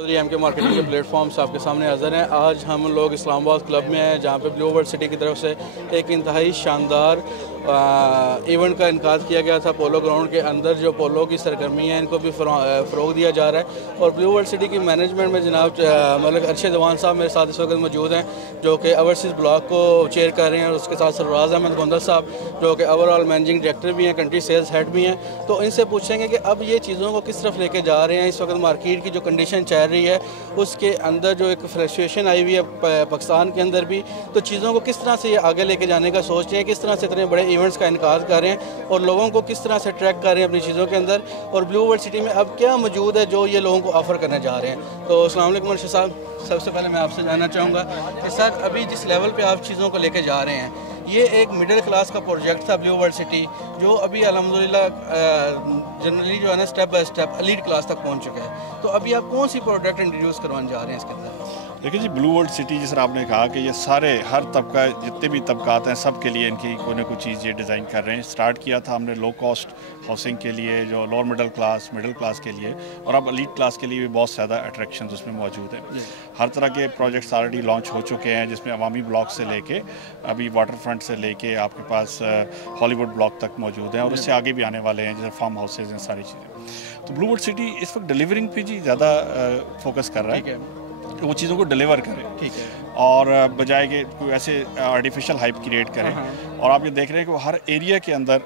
Chaudhary M के marketing के platform से आपके सामने हाज़िर हैं। आज हम लोग इस्लामाबाद क्लब में हैं, जहाँ पे ब्लू वर्ल्ड सिटी की तरफ से एक इंतहाई शानदार इवेंट का इनकाद किया गया था। पोलो ग्राउंड के अंदर जो पोलो की सरगर्मी है, इनको भी फ़रोग दिया जा रहा है। और ब्लू वर्ल्ड सिटी की मैनेजमेंट में जनाब मलिक अरशद जवान साहब मेरे साथ इस वक्त मौजूद हैं, जो कि ओवरसीज़ ब्लॉक को चेयर कर रहे हैं, और उसके साथ सरफराज अहमद गोंदल साहब जो कि ओवरऑल मैनेजिंग डायरेक्टर भी हैं, कंट्री सेल्स हेड भी हैं। तो इनसे पूछेंगे कि अब ये चीज़ों को किस तरफ लेके जा रहे हैं। इस वक्त मार्केट की जो कंडीशन चल रही है, उसके अंदर जो एक फ्लक्चुएशन आई हुई है पाकिस्तान के अंदर भी, तो चीज़ों को किस तरह से ये आगे लेके जाने का सोच रहे हैं, किस तरह से इतने बड़े इवेंट्स का इनकाद कर रहे हैं और लोगों को किस तरह से ट्रैक कर रहे हैं अपनी चीज़ों के अंदर, और ब्लू वर्ल्ड सिटी में अब क्या मौजूद है जो ये लोगों को ऑफ़र करने जा रहे हैं। तो अस्सलाम वालेकुम अर्शद साहब, सबसे पहले मैं आपसे जानना चाहूँगा कि सर अभी जिस लेवल पे आप चीज़ों को लेके जा रहे हैं, ये एक मिडिल क्लास का प्रोजेक्ट था ब्लू वर्ल्ड सिटी, जो अभी अल्हम्दुलिल्लाह जनरली जो है ना step by step elite class तक पहुंच चुका है। तो अभी आप कौन सी प्रोडक्ट इंट्रोड्यूस करवाने जा रहे हैं इसके अंदर? देखिए जी, ब्लू वर्ल्ड सिटी जिस तरह आपने कहा कि ये सारे हर तबका जितने भी तबकात हैं सब के लिए इनकी कोई ना कोई चीज़ ये डिज़ाइन कर रहे हैं। स्टार्ट किया था हमने लो कॉस्ट हाउसिंग के लिए, जो लोअर मिडिल क्लास के लिए, और अब एलीट क्लास के लिए भी बहुत ज़्यादा अट्रैक्शंस उसमें मौजूद हैं। हर तरह के प्रोजेक्ट्स ऑलरेडी लॉन्च हो चुके हैं, जिसमें अवामी ब्लॉक से लेके अभी वाटर फ्रंट से लेके आपके पास हॉलीवुड ब्लॉक तक मौजूद हैं, और उससे आगे भी आने वाले हैं, जैसे फार्म हाउसेज हैं, सारी चीज़ें। तो ब्लू वर्ल्ड सिटी इस वक्त डिलीवरिंग पे जी ज़्यादा फोकस कर रहा है, वो चीज़ों को डिलीवर करें, ठीक है, और बजाय के कोई ऐसे आर्टिफिशियल हाइप क्रिएट करें। और आप ये देख रहे हैं कि वो हर एरिया के अंदर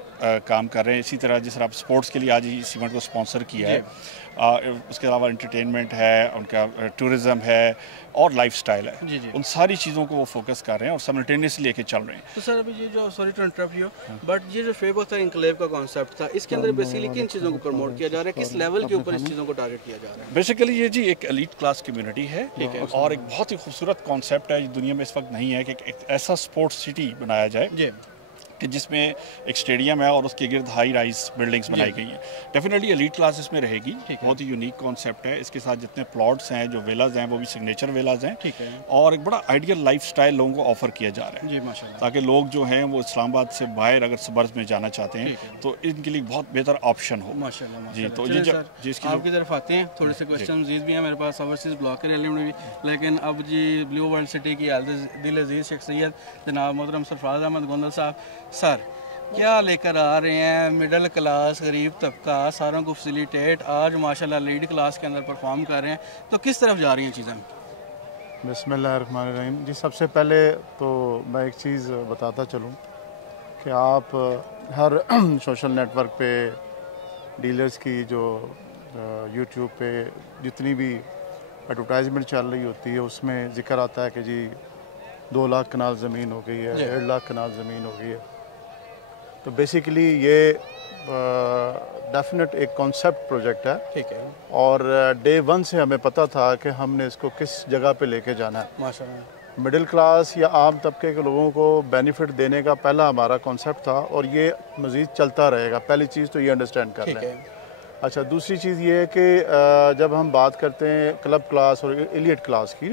काम कर रहे हैं। इसी तरह जिस तरह आप स्पोर्ट्स के लिए आज इस इवेंट को स्पॉन्सर किया है, उसके अलावा एंटरटेनमेंट है, उनका टूरिज़्म है और लाइफस्टाइल है, उन सारी चीज़ों को वो फोकस कर रहे हैं और साइमल्टेनियसली लेके चल रहे हैं। तो सर अभी ये जो, sorry to interrupt you, but ये जो फेब था इनक्लेव का कॉन्सेप्ट था, इसके अंदर बेसिकली किन चीज़ों को प्रमोट किया जा रहा है, किस लेवल के ऊपर इस चीज़ों को टारगेट किया जा रहा है? बेसिकली ये जी एक एलीट क्लास कम्युनिटी है, और एक बहुत ही खूबसूरत कॉन्सेप्ट है, दुनिया में इस वक्त नहीं है कि एक ऐसा स्पोर्ट्स सिटी बनाया जाए कि जिसमें एक स्टेडियम है और उसके गिर्द हाई राइज बिल्डिंग्स बनाई गई हैं। डेफिनेटली एलीट क्लास इसमें रहेगी, बहुत ही यूनिक कॉन्सेप्ट है। इसके साथ जितने प्लॉट्स हैं, जो विलाज हैं, वो भी सिग्नेचर विलाज हैं, और एक बड़ा आइडियल लाइफस्टाइल लोगों को ऑफर किया जा रहा है जी, माशाल्लाह, ताकि लोग जो हैं वो इस्लामाबाद से बाहर अगर सबर्स में जाना चाहते हैं तो इनके लिए बहुत बेहतर ऑप्शन हो। माशाल्लाह जी, तो ये आपकी तरफ आते हैं, थोड़े से क्वेश्चन मज़ीद भी हैं मेरे पास ओवरसीज़ ब्लॉक के रिलेटेड भी, लेकिन अब जी ब्लू वर्ल्ड सिटी की दिल अजीज़ शख्सियत जनाब मोहतरम सरफराज अहमद गोंदल साहब, सर क्या लेकर आ रहे हैं? मिडिल क्लास, गरीब तबका, सारों को फैसिलिटेट, आज माशाल्लाह लीड क्लास के अंदर परफॉर्म कर रहे हैं, तो किस तरफ जा रही हैं चीज़ें? बिस्मिल्लाहिर्रहमानिर्रहीम जी, सबसे पहले तो मैं एक चीज़ बताता चलूँ कि आप हर सोशल नेटवर्क पे डीलर्स की जो यूट्यूब पे जितनी भी एडवर्टाइजमेंट चल रही होती है, उसमें ज़िक्र आता है कि जी 2 लाख कनाल ज़मीन हो गई है, 1.5 लाख कनाल ज़मीन हो गई है। तो बेसिकली ये डेफिनेट एक कॉन्सेप्ट प्रोजेक्ट है, ठीक है, और डे 1 से हमें पता था कि हमने इसको किस जगह पे लेके जाना है। माशाल्लाह मिडिल क्लास या आम तबके के लोगों को बेनिफिट देने का पहला हमारा कॉन्सेप्ट था, और ये मज़ीद चलता रहेगा। पहली चीज़ तो ये अंडरस्टैंड कर लें। अच्छा, दूसरी चीज़ ये है कि जब हम बात करते हैं क्लब क्लास और एलिट क्लास की,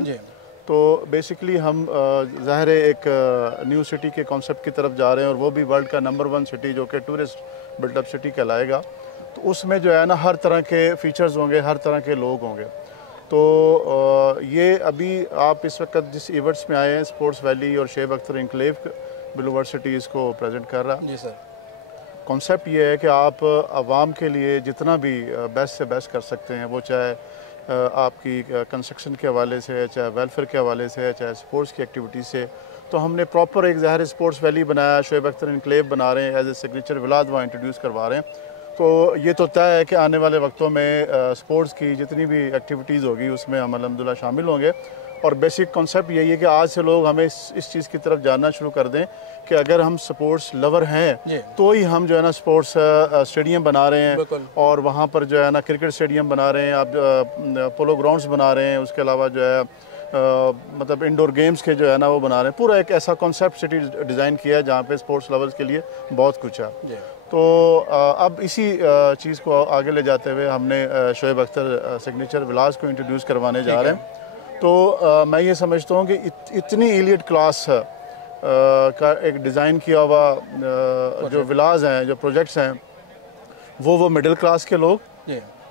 तो बेसिकली हम ज़ाहिर है एक न्यू सिटी के कॉन्सेप्ट की तरफ जा रहे हैं, और वो भी वर्ल्ड का नंबर 1 सिटी जो कि टूरिस्ट बिल्डअप सिटी कहलाएगा। तो उसमें जो है ना हर तरह के फीचर्स होंगे, हर तरह के लोग होंगे। तो ये अभी आप इस वक्त जिस इवेंट्स में आए हैं, स्पोर्ट्स वैली और Sheb Akhtar enclave blue world city इसको प्रेजेंट कर रहा है जी सर। कॉन्सेप्ट ये है कि आप आवाम के लिए जितना भी बेस्ट से बेस्ट कर सकते हैं, वो चाहे आपकी कंस्ट्रक्शन के हवाले से, चाहे वेलफेयर के हवाले से, चाहे स्पोर्ट्स की एक्टिविटी से। तो हमने प्रॉपर एक ज़ाहिर स्पोर्ट्स वैली बनाया, शोएब अख्तर इनक्लेव बना रहे हैं, एज ए सिग्नेचर विलाज वहाँ इंट्रोड्यूस करवा रहे हैं। तो ये तो तय है कि आने वाले वक्तों में स्पोर्ट्स की जितनी भी एक्टिविटीज़ होगी उसमें हम अल्हम्दुलिल्लाह शामिल होंगे। और बेसिक कॉन्सेप्ट यही है कि आज से लोग हमें इस चीज़ की तरफ जानना शुरू कर दें कि अगर हम स्पोर्ट्स लवर हैं तो ही हम जो है ना स्पोर्ट्स स्टेडियम बना रहे हैं, और वहाँ पर जो है ना क्रिकेट स्टेडियम बना रहे हैं, आप पोलो ग्राउंड्स बना रहे हैं, उसके अलावा जो है मतलब इंडोर गेम्स के जो है ना वो बना रहे हैं। पूरा एक ऐसा कॉन्सेप्ट सिटी डिज़ाइन किया है जहाँ पे स्पोर्ट्स लवर्स के लिए बहुत कुछ है। तो अब इसी चीज़ को आगे ले जाते हुए हमने शोएब अख्तर सिग्नेचर विलास को इंट्रोड्यूस करवाने जा रहे हैं। तो मैं ये समझता हूँ कि इतनी एलिट क्लास का एक डिज़ाइन किया हुआ जो विलाज हैं, जो प्रोजेक्ट्स हैं, वो मिडिल क्लास के लोग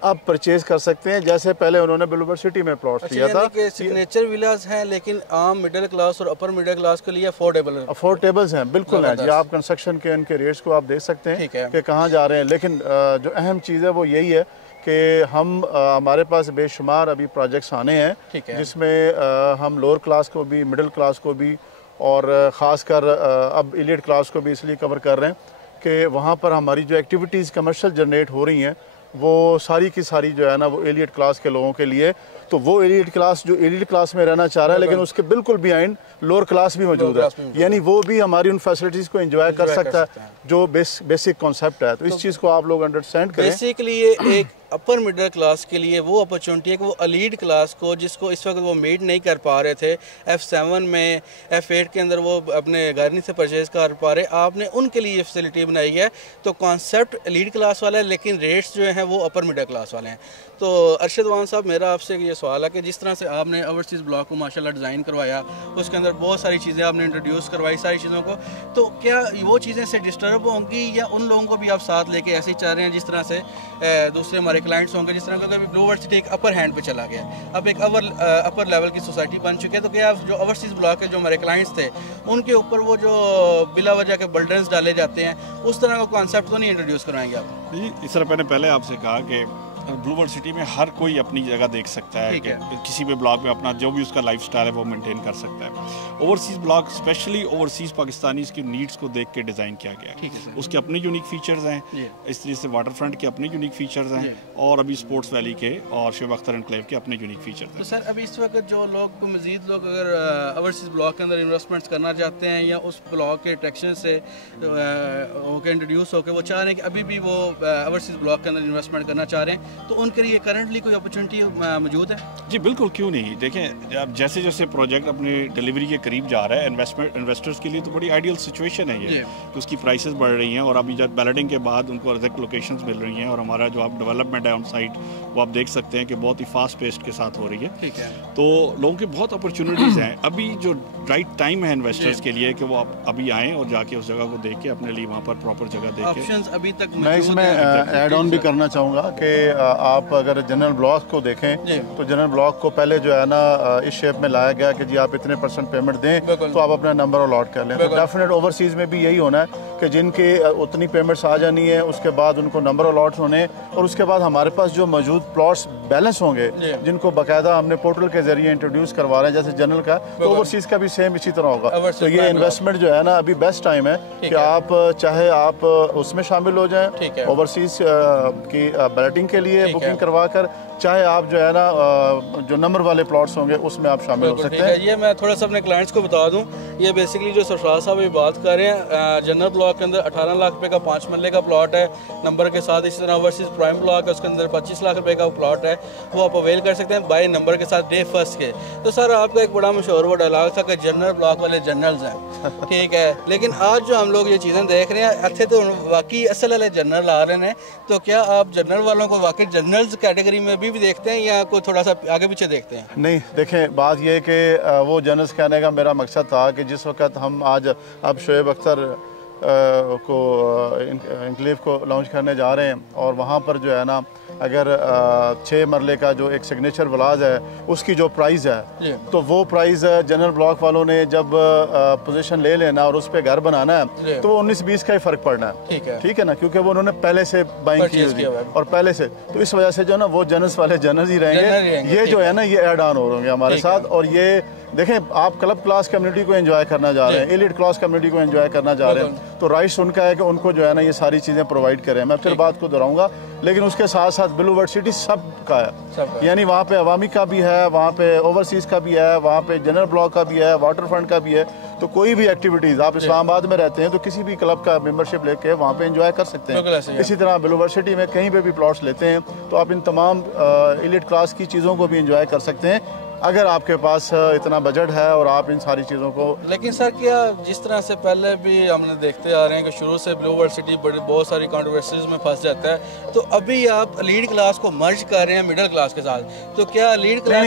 अब परचेज कर सकते हैं, जैसे पहले उन्होंने ब्लूबर्ड सिटी में प्लॉट लिया था। सिग्नेचर विलास हैं, लेकिन आम मिडिल क्लास और अपर मिडिल क्लास के लिए अफोर्डेबल्स हैं, बिल्कुल हैं जी। आप कंस्ट्रक्शन के इनके रेट्स को आप देख सकते हैं कि कहाँ जा रहे हैं। लेकिन जो अहम चीज़ है वो यही है कि हम हमारे पास बेशुमार अभी प्रोजेक्ट्स आने हैं जिसमें हम लोअर क्लास को भी, मिडिल क्लास को भी और ख़ासकर अब एलीट क्लास को भी इसलिए कवर कर रहे हैं कि वहाँ पर हमारी जो एक्टिविटीज़ कमर्शियल जनरेट हो रही हैं वो सारी की सारी जो है ना वो एलीट क्लास के लोगों के लिए। तो वो एलीट क्लास जो एलीट क्लास में रहना चाह रहा है, लेकिन उसके बिल्कुल बिहाइंड लोअर क्लास भी मौजूद है, यानी वो भी हमारी उन फैसिलिटीज़ को एंजॉय कर सकता है जो बेसिक कॉन्सेप्ट है। तो इस चीज़ को आप लोग अंडरस्टैंड करें। बेसिकली ये एक अपर मिडिल क्लास के लिए वो अपॉर्चुनिटी है कि वो एलीट क्लास को, जिसको इस वक्त वो मीट नहीं कर पा रहे थे F7 में, F8 के अंदर वो अपने घर नहीं से परचेज कर पा रहे, आपने उनके लिए ये फैसिलिटी बनाई है। तो कॉन्सेप्ट एलीट क्लास वाला है, लेकिन रेट्स जो हैं वो अपर मिडिल क्लास वाले हैं। तो अरशद वान साहब, मेरा आपसे ये सवाल है कि जिस तरह से आपने ओवरसीज़ ब्लॉक को माशाल्लाह डिज़ाइन करवाया, उसके अंदर बहुत सारी चीज़ें आपने इंट्रोड्यूस करवाई सारी चीज़ों को, तो क्या वो चीज़ें से डिस्टर्ब होंगी या उन लोगों को भी आप साथ लेके ऐसे ही चाह रहे हैं जिस तरह से दूसरे हमारे क्लाइंट्स होंगे, जिस तरह का ब्लूबर्ड सिटी एक अपर हैंड पे चला गया, अब एक अपर लेवल की सोसाइटी बन चुकी है, तो क्या जो ओवरसीज़ ब्लॉक के जो हमारे क्लाइंट्स थे उनके ऊपर वो जो बिला वजह के बर्डन्स डाले जाते हैं, उस तरह का कॉन्सेप्ट तो नहीं इंट्रोड्यूस करवाएंगे आप? जी, इस तरह मैंने पहले आपसे कहा कि ब्लूबर्ड सिटी में हर कोई अपनी जगह देख सकता है कि किसी भी ब्लॉक में अपना जो भी उसका लाइफस्टाइल है वो मेंटेन कर सकता है। Overseas block specially overseas Pakistani की नीड्स को देख के डिज़ाइन किया गया है। उसके अपने यूनिक फीचर्स हैं, इस तरह से वाटर फ्रंट के अपने यूनिक फीचर्स हैं और अभी स्पोर्ट्स वैली के और शुएब अख्तर एनक्लेव के अपने यूनिक फीचर्स हैं। तो सर, अभी इस वक्त जो लोग मज़ीद लोग अगर ओवरसीज़ ब्लॉक के अंदर इन्वेस्टमेंट्स करना चाहते हैं या उस ब्लॉक के अट्रैक्शन से होकर इंट्रोड्यूस होकर वो चाह रहे हैं कि अभी भी वो ओवरसीज़ ब्लॉक के अंदर इन्वेस्टमेंट करना चाह रहे हैं, तो उनके लिए करंटली कोई अपॉर्चुनिटी मौजूद है? जी बिल्कुल, क्यों नहीं। देखें, अब जैसे जैसे प्रोजेक्ट अपनी डिलीवरी के करीब जा रहा है, इन्वेस्टर्स के लिए तो बड़ी आइडियल सिचुएशन है ये कि उसकी प्राइसेस बढ़ रही हैं और अभी जब बैलेटिंग के बाद उनको एग्जैक्ट लोकेशंस मिल रही हैं और हमारा जो आप डेवलपमेंट है ऑन साइट वो आप देख सकते हैं कि बहुत ही फास्ट पेस्ट के साथ हो रही है। ठीक है। तो लोगों की बहुत अपॉर्चुनिटीज़ हैं। अभी जो राइट टाइम है इन्वेस्टर्स के लिए कि वो अभी आएँ और जाके उस जगह को देख के अपने लिए वहाँ पर प्रॉपर जगह देखें। ऑप्शंस अभी तक मैं इसमें ऐड ऑन भी करना चाहूँगा कि आप अगर जनरल ब्लॉक को देखें तो जनरल ब्लॉक को पहले जो है ना इस शेप में लाया गया कि जी आप इतने % पेमेंट दें तो आप अपना नंबर अलॉट कर लें। तो डेफिनेट ओवरसीज़ में भी यही होना है कि जिनकी उतनी पेमेंट्स आ जानी है, उसके बाद उनको नंबर अलॉट होने और उसके बाद हमारे पास जो मौजूद प्लॉट्स बैलेंस होंगे जिनको बाकायदा हमने पोर्टल के जरिए इंट्रोड्यूस करवा रहे हैं जैसे जनरल का, तो ओवरसीज़ का भी सेम इसी तरह होगा। तो ये इन्वेस्टमेंट जो है ना अभी बेस्ट टाइम है कि आप चाहे आप उसमें शामिल हो जाएं ओवरसीज़ की बैलेटिंग के लिए बुकिंग करवा कर, चाहे आप जो है ना जो नंबर वाले प्लॉट्स होंगे उसमें आप शामिल हो सकते हैं। ये मैं थोड़ा सा अपने क्लाइंट्स को बता दूं, ये बेसिकली जो सरफराज साहब बात कर रहे हैं, जनरल ब्लॉक के अंदर 18 लाख रुपए का 5 मरले का प्लॉट है नंबर के साथ। इसी तरह ओवरसीज़ प्राइम ब्लॉक है, उसके अंदर 25 लाख रुपए का प्लॉट है, वो आप अवेल कर सकते हैं बाय नंबर के साथ डे फर्स्ट के। तो सर, आपका एक बड़ा मशहूर वो डायलॉग था कि जनरल ब्लॉक वाले जनरल्स हैं, ठीक है, लेकिन आज जो हम लोग ये चीज़ें देख रहे हैं अच्छे तो वाकई असल वाले जनरल आ रहे हैं, तो क्या आप जनरल वालों को वाकई जनरल्स कैटेगरी में भी देखते हैं या कोई थोड़ा सा आगे पीछे देखते हैं? नहीं, देखें, बात यह कि वो जनरल्स कहने का मेरा मकसद था कि जिस वक्त हम आज अब शुएब अख्तर को एनक्लेव को लॉन्च करने जा रहे हैं और वहाँ पर जो है ना अगर 6 मरले का जो एक सिग्नेचर विलाज है उसकी जो प्राइस है तो वो प्राइस जनरल ब्लॉक वालों ने जब पोजीशन ले लेना और उस पर घर बनाना है तो वो 19-20 का ही फ़र्क पड़ना है। ठीक है ना, क्योंकि वो उन्होंने पहले से बाइंग की हुई और पहले से, तो इस वजह से जो ना वो जनरल्स वाले जनरल्स ही रहेंगे। ये जो है ना ये ऐड ऑन हो होंगे हमारे साथ। और ये देखें, आप क्लब क्लास कम्युनिटी को एंजॉय करना जा रहे हैं, एलीट क्लास कम्युनिटी को एंजॉय करना जा रहे हैं, तो राइट्स उनका है कि उनको जो है ना ये सारी चीज़ें प्रोवाइड करें। मैं फिर बात को दोहराऊंगा, लेकिन उसके साथ साथ ब्लूबर्ड सिटी सब का है, यानी वहाँ पे अवामी का भी है, वहाँ पे ओवरसीज़ का भी है, वहाँ पे जनरल ब्लॉक का भी है, वाटर फ्रंट का भी है। तो कोई भी एक्टिविटीज़, आप इस्लामाबाद में रहते हैं तो किसी भी क्लब का मेंबरशिप लेके वहाँ पे एंजॉय कर सकते हैं। इसी तरह ब्लूबर्ड सिटी में कहीं पे भी प्लॉट्स लेते हैं तो आप इन तमाम एलीट क्लास की चीज़ों को भी एंजॉय कर सकते हैं अगर आपके पास इतना बजट है और आप इन सारी चीज़ों को। लेकिन सर, क्या जिस तरह से पहले भी हमने देखते आ रहे हैं कि शुरू से ब्लूबर्ड सिटी बहुत सारी कंट्रोवर्सीज में फंस जाता है, तो अभी आप लीड क्लास को मर्ज कर रहे हैं मिडिल क्लास के साथ, तो क्या लीड क्लास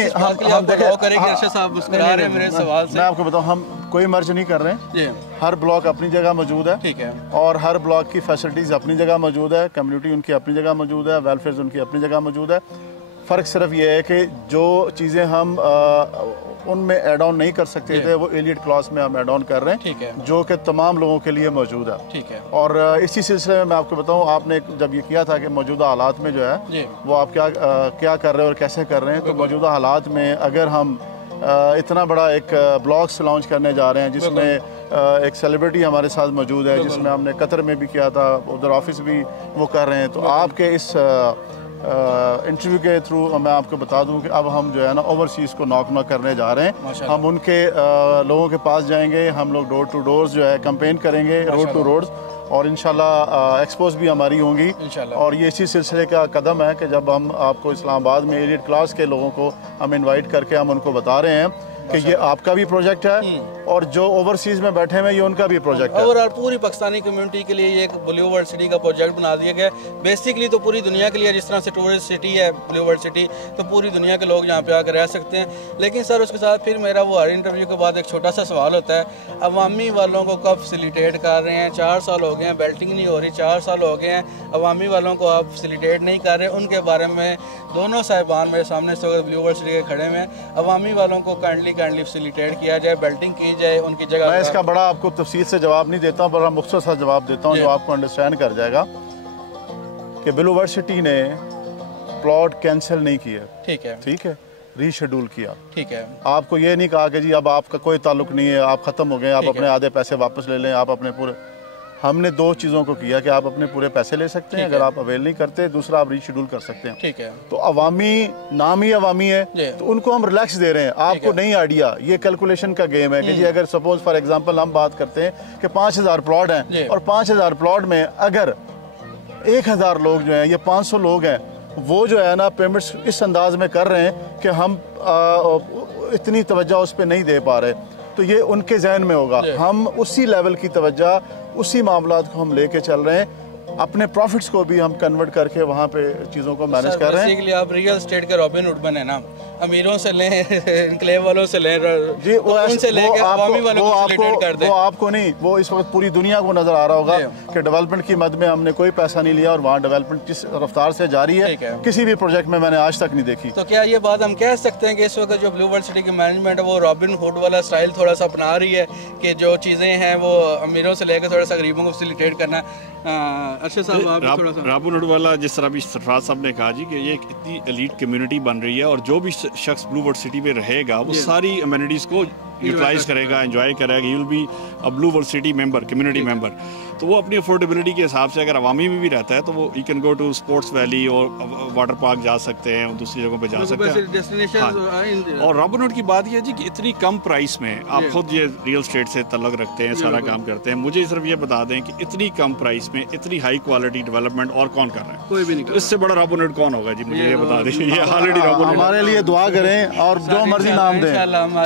मैं आपको बताऊं, हम कोई मर्ज नहीं कर रहे हैं। हर ब्लॉक अपनी जगह मौजूद है, ठीक है, और हर ब्लॉक की फैसिलिटीज़ अपनी जगह मौजूद है, कम्युनिटी उनकी अपनी जगह मौजूद है, वेलफेयर उनकी अपनी जगह मौजूद है। फ़र्क सिर्फ ये है कि जो चीज़ें हम उनमें ऐड ऑन नहीं कर सकते थे वो एलिट क्लास में हम ऐड ऑन कर रहे हैं, ठीक है, जो कि तमाम लोगों के लिए मौजूद है, ठीक है। और इसी सिलसिले में मैं आपको बताऊं, आपने जब ये किया था कि मौजूदा हालात में जो है वो आप क्या कर रहे हैं और कैसे कर रहे हैं, तो मौजूदा हालात में अगर हम इतना बड़ा एक ब्लॉग्स लॉन्च करने जा रहे हैं जिसमें एक सेलिब्रिटी हमारे साथ मौजूद है, जिसमें हमने कतर में भी किया था, उधर ऑफिस भी वो कर रहे हैं, तो आपके इस इंटरव्यू के थ्रू मैं आपको बता दूं कि अब हम जो है ना ओवरसीज़ को नॉक करने जा रहे हैं। हम उनके लोगों के पास जाएंगे, हम लोग डोर टू डोर्स जो है कैंपेन करेंगे, रोड टू रोड्स, और इंशाल्लाह एक्सपोज भी हमारी होंगी। और ये इसी सिलसिले का कदम है कि जब हम आपको इस्लामाबाद में एलिट क्लास के लोगों को हम इनवाइट करके हम उनको बता रहे हैं कि ये आपका भी प्रोजेक्ट है और जो ओवरसीज में बैठे हैं ये उनका भी प्रोजेक्ट है। ओवरऑल पूरी पाकिस्तानी कम्युनिटी के लिए ये एक ब्लू वर्ल्ड सिटी का प्रोजेक्ट बना दिया गया है। बेसिकली तो पूरी दुनिया के लिए, जिस तरह से टूरिस्ट सिटी है ब्लू वर्ल्ड सिटी, तो पूरी दुनिया के लोग यहाँ पे आकर रह सकते हैं। लेकिन सर उसके साथ फिर मेरा वो हर इंटरव्यू के बाद एक छोटा सा सवाल होता है, अवामी वालों को कब फैसिलिटेट कर रहे हैं? 4 साल हो गए हैं, बेल्टिंग नहीं हो रही, 4 साल हो गए हैं, अवामी वालों को आप फैसिलिटेट नहीं कर रहे। उनके बारे में दोनों साहिबान मेरे सामने से ब्लू वर्ल्ड सिटी के खड़े हुए हैं, अवामी वालों को काइंडली फैसिलिटेट किया जाए, बेल्टिंग की जाए उनकी जगह। मैं इसका बड़ा आपको तफसील से जवाब नहीं देता हूँ, बड़ा मुख्तसर सा जवाब देता हूँ जो आपको अंडरस्टैंड कर जाएगा कि ब्लू वर्ल्ड सिटी ने प्लॉट कैंसिल नहीं किया, ठीक है, ठीक है, रीशेड्यूल किया, ठीक है। आपको ये नहीं कहा कि जी अब आपका कोई ताल्लुक नहीं है, आप खत्म हो गए, आप अपने आधे पैसे वापस ले लें, आप अपने पूरे। हमने 2 चीज़ों को किया कि आप अपने पूरे पैसे ले सकते हैं, अगर आप अवेल नहीं करते, दूसरा आप रीशेड्यूल कर सकते हैं, ठीक है। तो अवामी नाम ही अवामी है, तो उनको हम रिलैक्स दे रहे हैं। आपको नहीं आइडिया, ये कैलकुलेशन का गेम है कि जी अगर सपोज फॉर एग्जांपल हम बात करते हैं कि 5000 प्लॉट हैं और 5000 प्लॉट में अगर 1000 लोग जो हैं या 500 लोग हैं, वो जो है ना पेमेंट्स इस अंदाज में कर रहे हैं कि हम इतनी तवज्जो उस पर नहीं दे पा रहे, तो ये उनके जहन में होगा। हम उसी लेवल की तवज्जो, उसी मामलात को हम लेके चल रहे हैं, अपने प्रॉफिट्स को भी हम कन्वर्ट करके वहाँ पे चीज़ों को मैनेज कर रहे हैं। बेसिकली आप रियल स्टेट के रॉबिन हुड बने ना, अमीरों से लें, इनक्लेव वालों से लें जी, वो उनसे लेके अवामी वालों को फैसिलिटेट कर दें। वो आपको नहीं, वो इस वक्त पूरी दुनिया को नजर आ रहा होगा कि डेवलपमेंट की मद में हमने कोई पैसा नहीं लिया और वहाँ डेवलपमेंट किस रफ्तार से जारी है, किसी भी प्रोजेक्ट में मैंने आज तक नहीं देखी। तो क्या ये बात हम कह सकते हैं कि इस वक्त जो ब्लू वर्ल्ड सिटी की मैनेजमेंट है वो रॉबिन हुड वाला स्टाइल थोड़ा सा अपना रही है कि जो चीज़ें हैं वो अमीरों से लेकर थोड़ा सा गरीबों को फैसिलिटेट करना? अच्छा साहब, आप रॉबिन हुड वाला जिस तरह भी सरफराज साहब ने कहा जी कि ये एक इतनी एलीट कम्युनिटी बन रही है और जो भी शख्स ब्लू वर्ल्ड सिटी में रहेगा वो सारी अमेनिटीज़ को यूटिलाइज करेगा, एंजॉय करेगा। You will be a blue world city member, community member. तो वो अपनी अफोर्डेबिलिटी के हिसाब से अगर अवामी में भी रहता है तो वो you can go to sports valley और वाटर पार्क जा सकते हैं और दूसरी जगहों पे जा सकते हैं। और रॉबिन हुड की बात यह है जी कि इतनी कम प्राइस में आप खुद ये रियल स्टेट से तल्लुक़ रखते हैं, सारा काम करते हैं, मुझे सिर्फ ये बता दें कि इतनी कम प्राइस में इतनी हाई क्वालिटी डेवलपमेंट और कौन कर रहा है? कोई भी नहीं। तो इससे बड़ा रॉबिन हुड कौन होगा जी? मुझे ये बता दें। ये ऑलरेडी रॉबिन हुड हमारे लिए दुआ करें और जो मर्जी नाम दें,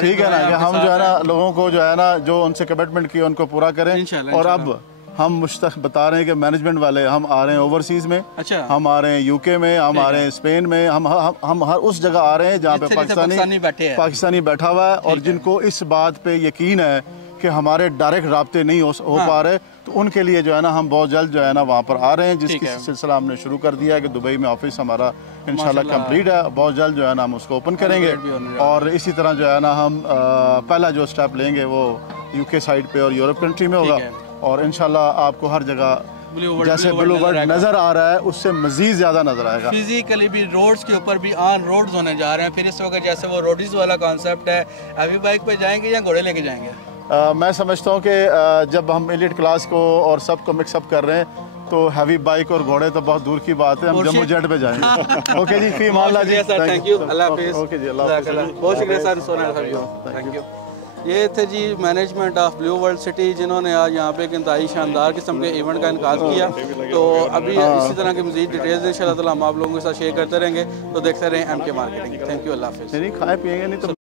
ठीक है ना, कि हम जो है ना लोगों को जो है ना जो उनसे कमिटमेंट की उनको पूरा करें। और अब हम मुश्तक बता रहे हैं कि मैनेजमेंट वाले हम आ रहे हैं ओवरसीज में, अच्छा, हम आ रहे हैं यूके में, हम आ रहे हैं स्पेन में, हम हर उस जगह आ रहे हैं जहाँ पे पाकिस्तानी बैठा हुआ है और जिनको इस बात पे यकीन है कि हमारे डायरेक्ट राब्ते नहीं हो पा रहे, तो उनके लिए जो है ना हम बहुत जल्द जो है ना वहाँ पर आ रहे हैं, जिसकी सिलसिला हमने शुरू कर दिया है कि दुबई में ऑफिस हमारा इंशाल्लाह कंप्लीट है, बहुत जल्द जो है ना हम उसको ओपन करेंगे। और इसी तरह जो है ना हम पहला जो स्टेप लेंगे वो यूके साइड पे और यूरोप कंट्री में होगा और इंशाल्लाह आपको हर जगह जैसे ब्लू वर्ल्ड नजर आ रहा है उससे मजीद ज्यादा नजर आएगा। फिजिकली भी रोड्स के ऊपर भी ऑन रोड्स होने जा रहे हैं। फिर इस वक्त जैसे वो रोडीज वाला कॉन्सेप्ट है, हैवी बाइक पे जाएंगे या घोड़े लेके जाएंगे? मैं समझता हूँ कि जब हम एलिट क्लास को और सबको मिक्सअप कर रहे हैं तो हैवी बाइक और घोड़े तो बहुत दूर की बात है, हम जम्मू जेट पे जाएंगे। ओके जी, फी माला जी, थैंक यू, अल्लाह हाफिज़। ओके जी, अल्लाह हाफिज़, बहुत शुक्रिया सर, सोना थैंक यू। ये थे जी management of blue world city, जिन्होंने आज यहाँ पे एक इंतहाई शानदार किस्म के इवेंट का इनकाद किया। तो अभी इसी तरह की मज़ीद डिटेल्स इंशाअल्लाह ताला हम आप लोगों के साथ शेयर करते रहेंगे। तो देखते रहें MK मार्केटिंग। थैंक यू, अल्लाह हाफिज़। नहीं खाए पिएंगे नहीं तो